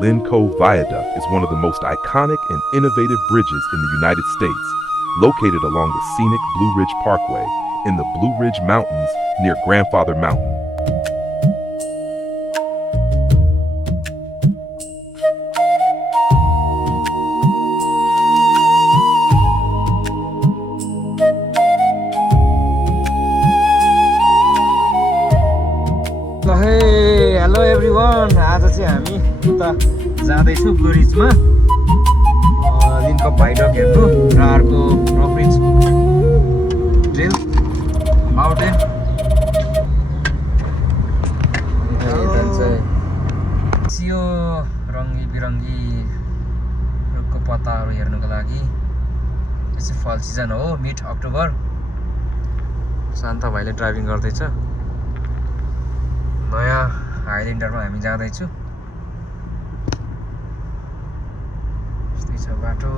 Lynn Cove Viaduct is one of the most iconic and innovative bridges in the United States, located along the scenic Blue Ridge Parkway in the Blue Ridge Mountains near Grandfather Mountain. Hello everyone, आज चाहिँ हामी उता जाँदैछौँ ब्लुरिजमा लिन cup भाइडक हेर्नु र अर्को rock ridge trail mountain. सियो रङ्गी बिरङ्गी रुखको पत्ताहरू हेर्नुको लागि। यो चाहिँ फल सिजन हो, मिड अक्टोबर। शान्ता भाइले ड्राइभिङ गर्दैछ। नयाँ हाइल्यान्डरमा हामी जाँदैछु। यस्तै छ बाटो।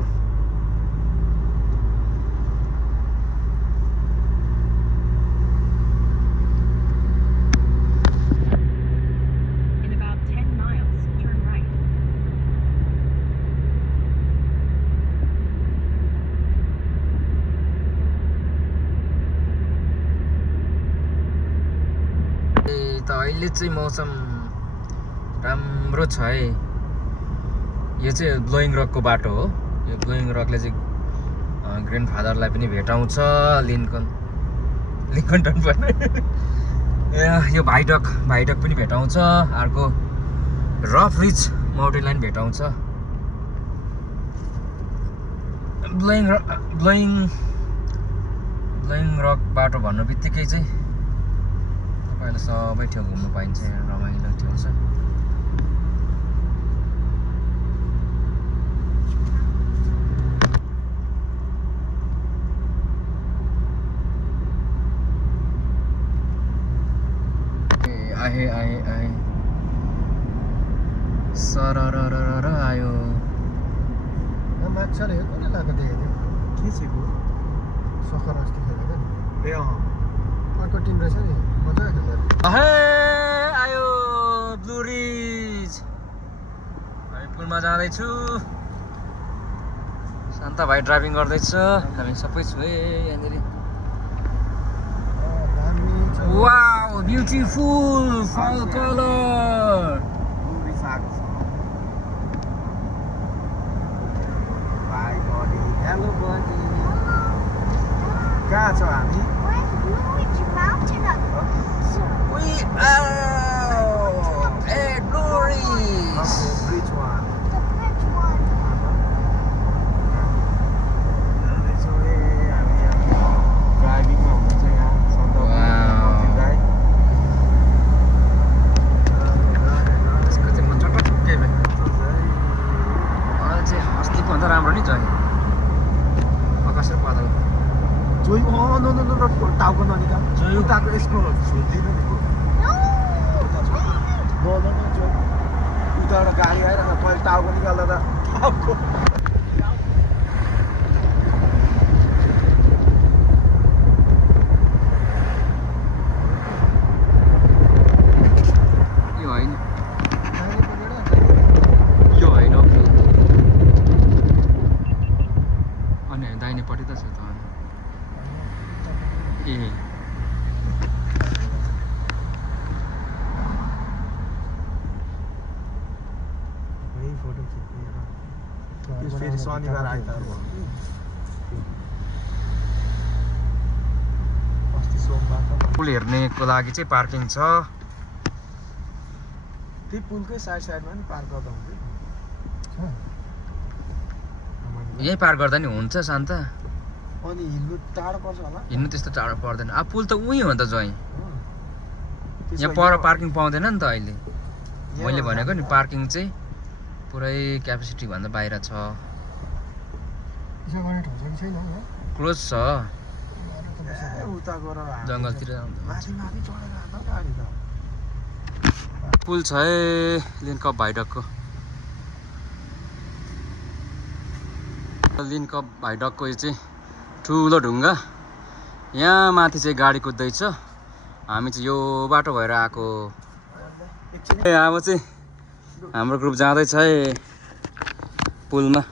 अहिले चाहिँ मौसम राम्रो छ है। यो चाहिँ ब्लोइङ रकको बाटो हो। यो ब्लोइङ रकले चाहिँ ग्रान्डफादरलाई पनि भेटाउँछ, लिङ्कन पनि यो भाइडक पनि भेटाउँछ। अर्को रक रिज माउन्टेनलाई पनि भेटाउँछ। ब्लोइङ रक बाटो भन्नु बित्तिकै चाहिँ अहिले सबै ठाउँ घुम्नु पाइन्छ। रमाइलो ठाउँ छ। आए सररररर आयो। माछा रहेको कसले लगाएको देखेको के चाहिँ हो सखर अस्ति खेलेको नि। ए अर्को टिम रहेछ नि, मजा आयो। आयो ब्लु रिज। हामी पुलमा जाँदैछु। शान्ता भाइ ड्राइभिङ गर्दैछ, हामी सबै छु है यहाँनिर। वाउ ब्युटिफुल फल कलर। हेलो बडी, कहाँ छ हामी? We are at Blue Ridge. Bridge one. Driving हुनुहुन्छ यहाँ सन्त। यसको चाहिँ म चटक्कै भयो। अहिले चाहिँ अस्तिभन्दा राम्रो नि जय आकाश र बादल। जोइ नो टाउको ननिकाल। उताको यसको छोडिदिनु नि। उताबाट गाडी आएर पहिले टाउको निकाल्दा त टाउको यो होइन, यो होइन। अनि दाहिनेपट्टि त छ त। ए फोटो खिच्ने फेरि शनिबार आइतबार भयो। अस्ति सोमबार पुल हेर्नेको लागि चाहिँ पार्किङ छ। त्यही पुलकै साइडमा नि पार्क गर्दा हुन्छ। यहीँ पार गर्दा नि हुन्छ शान्ता। अनि हिँड्नु टाढो पर्छ होला। हिँड्नु त्यस्तो टाढो पर्दैन। अब पुल त उहीँ हो नि त जय। यहाँ पर पार्किङ पाउँदैन नि त अहिले। मैले भनेको नि पार्किङ चाहिँ पुरै क्यापेसिटी भन्दा बाहिर छ। क्लोज छ। जङ्गलतिर पुल छ है लिन कप भाइडकको। लिन कप भाइडकको यो चाहिँ ठुलो ढुङ्गा। यहाँ माथि चाहिँ गाडी कुद्दैछ। हामी चाहिँ यो बाटो भएर आएको। अब चाहिँ हाम्रो ग्रुप जाँदैछ है पुलमा।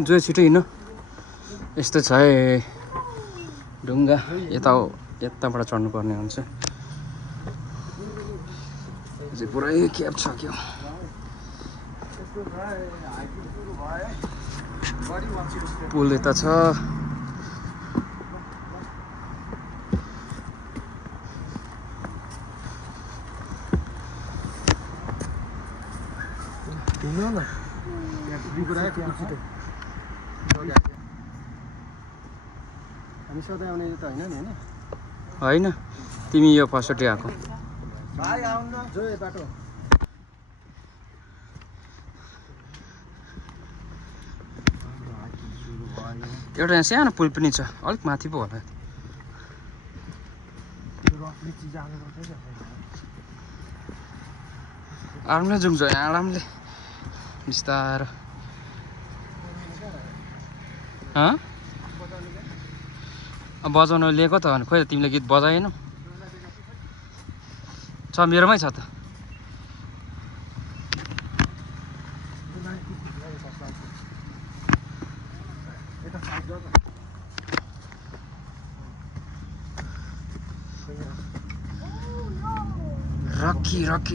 जो छिटो हिँड्नु। यस्तो छ है ढुङ्गा, यताबाट चढ्नुपर्ने हुन्छ। चाहिँ पुरै क्याब छ क्या। पुल यता छ। हामी सधैँ आउने त होइन नि होइन, तिमी यो फर्स्टचोटि आएको। भाइ आउनु न जो यो बाटो। एउटा यहाँ सानो पुल पनि छ, अलिक माथि पो होला। आरामले जाउँ छ यहाँ, आरामले बिस्तारो। बजाउनु लिएको त अनि खोइ तिमीले गीत बजाएनौ। छ मेरोमै छ त।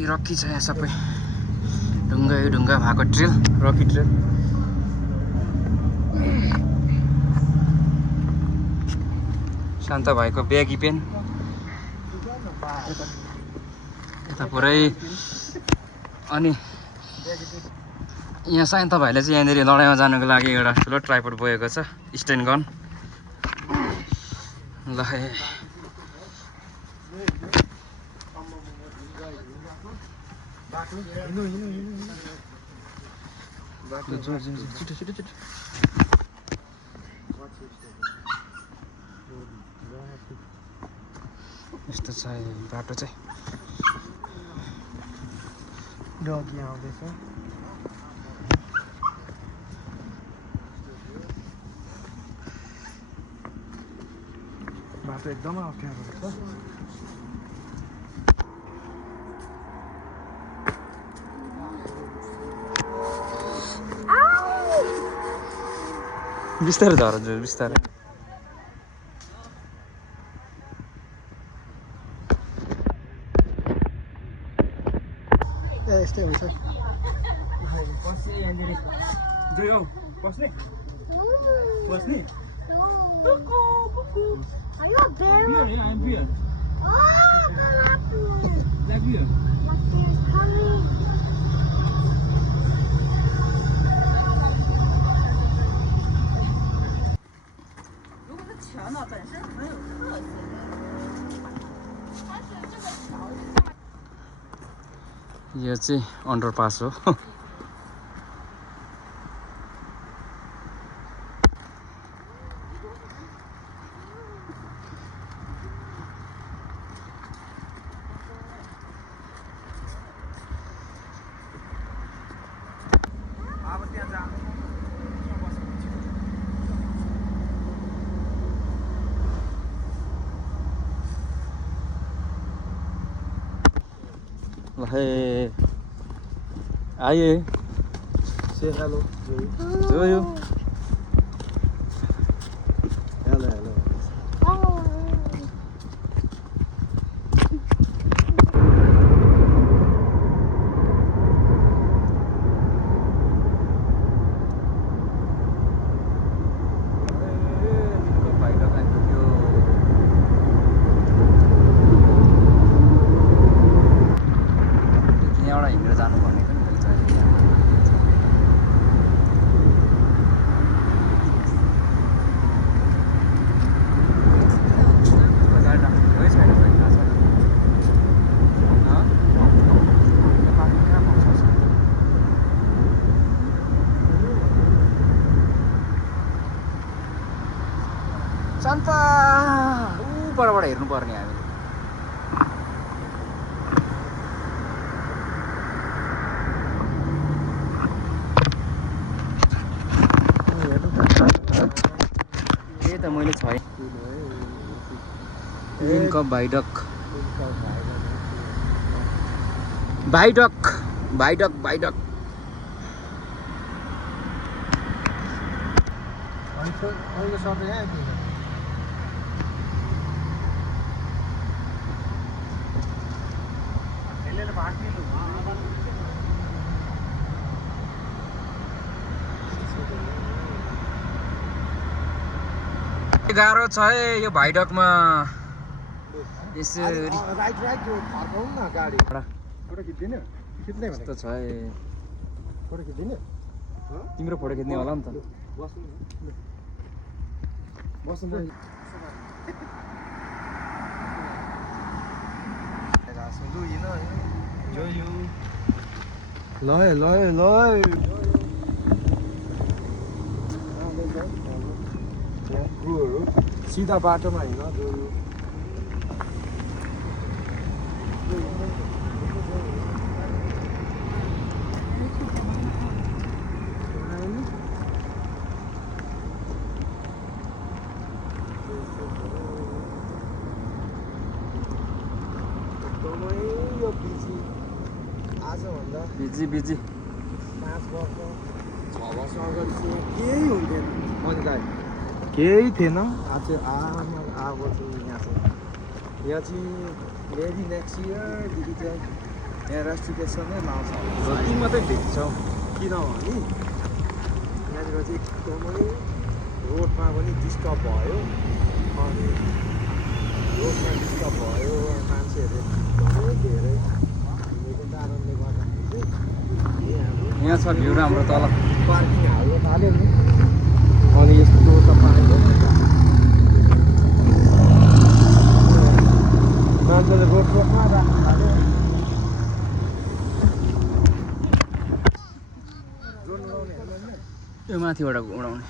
रकी छ यहाँ सबै। ढुङ्गा भएको ट्रेल, रकी ट्रेल। शान्त भाइको ब्यागी पेन यता पुरै। अनि यहाँ शान्त भाइले चाहिँ यहाँनिर लडाइँमा जानुको लागि एउटा ठुलो ट्राइपड बोकेको छ, स्ट्यान्ड गन। ल छिटो। यस्तो छ बाटो चाहिँ। डगी आउँदैछ। बाटो एकदमै अप्ठ्यारो छ। बिस्तारै झर बिस्तारै। यस्तै हुन्छ। Bosnie? Are you a bear? Yeah, I'm here. Oh, Blackbeard. Blackbeard. Blackbeard's coming. यो चाहिँ अन्डरपास हो। Hey, आइए। Say hello. जोयो। Hello. शान्ता परबाट हेर्नु पर्ने हामी। यही त मैले छ लिङ्क अफ भाइडक। भाइडक भाइडक भाइडक अहिलेको सबै यहाँ आइपुग्छ गाह्रो छ है यो भाइडकमा यसरी राइट त्यो फर्काउनु न गाडी फोटो खिच्दिनँ खिच्नै भने यस्तो छ है फोटो खिच्दिनँ तिम्रो फोटो खिच्ने होला नि त बस्नु लय लय लय सिधा बाटोमा होइन जोयो एकदमै यो बिजी आजभन्दा बिजी बिजी 5 वर्ष 6 वर्ष अगाडि चाहिँ केही हुन्थेन मनिलाई केही थिएन आज चाहिँ आएको छु यहाँ चाहिँ यहाँ चाहिँ मेबी नेक्स्ट इयर दिदी चाहिँ यहाँ रेस्ट्रिकेसनै लाउँछ जति मात्रै भेट्छौ किनभने यहाँनिर चाहिँ एकदमै रोडमा पनि डिस्टर्ब भयो अनि रोडमा डिस्टर्ब भयो मान्छेहरू एकदमै धेरै हिँडेको कारणले गर्दाखेरि चाहिँ यहाँ छ भ्यू राम्रो तल पार्किङ हाल्नु थाल्यो नि अनि यस्तो त पाएको मान्छेले रोडमा राख्नु थाल्यो यो माथिबाट उडाउने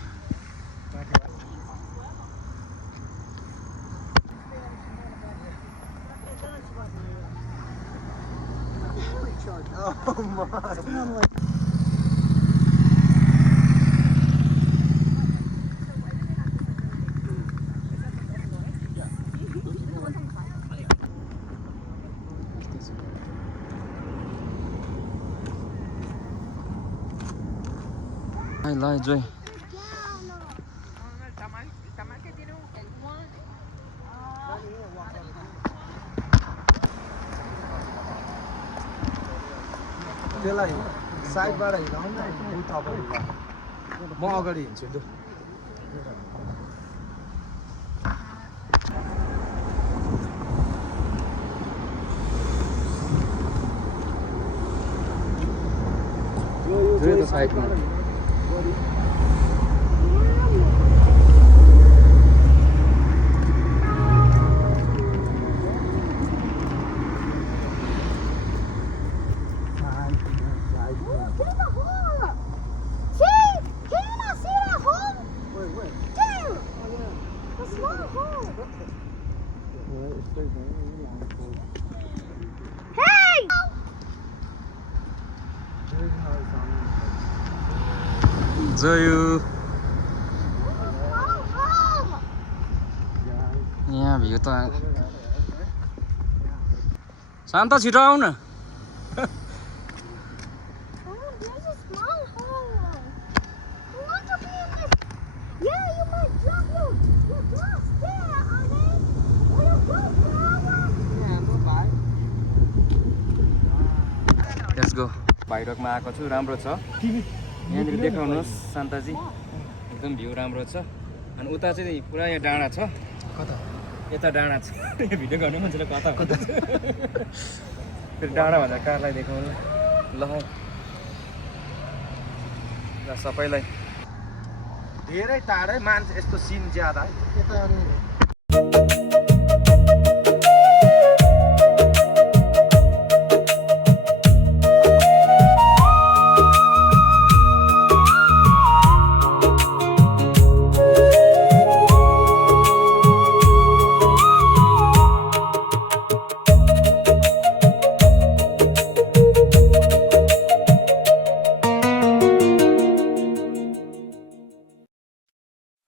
ल जोय त्यसलाई साइडबाट हिँडाउनु न तपाईँहरू म अगाडि हिँड्छु लु जोय त साइडमा जोयो यहाँ भ्यू त शान्त छिटो आऊ न लेट्स गो भाइडकमा आएको छु राम्रो छ यहाँनिर देखाउनुहोस् शान्ताजी एकदम भ्यू राम्रो छ अनि उता चाहिँ पुरा यहाँ डाँडा छ कता यता डाँडा छ यो भिडियो गर्ने मान्छेले कता कता फेरि डाँडा भन्दा कारलाई देखाउनु ल सबैलाई धेरै टाढै मान्छे यस्तो सिन ज्यादा है यता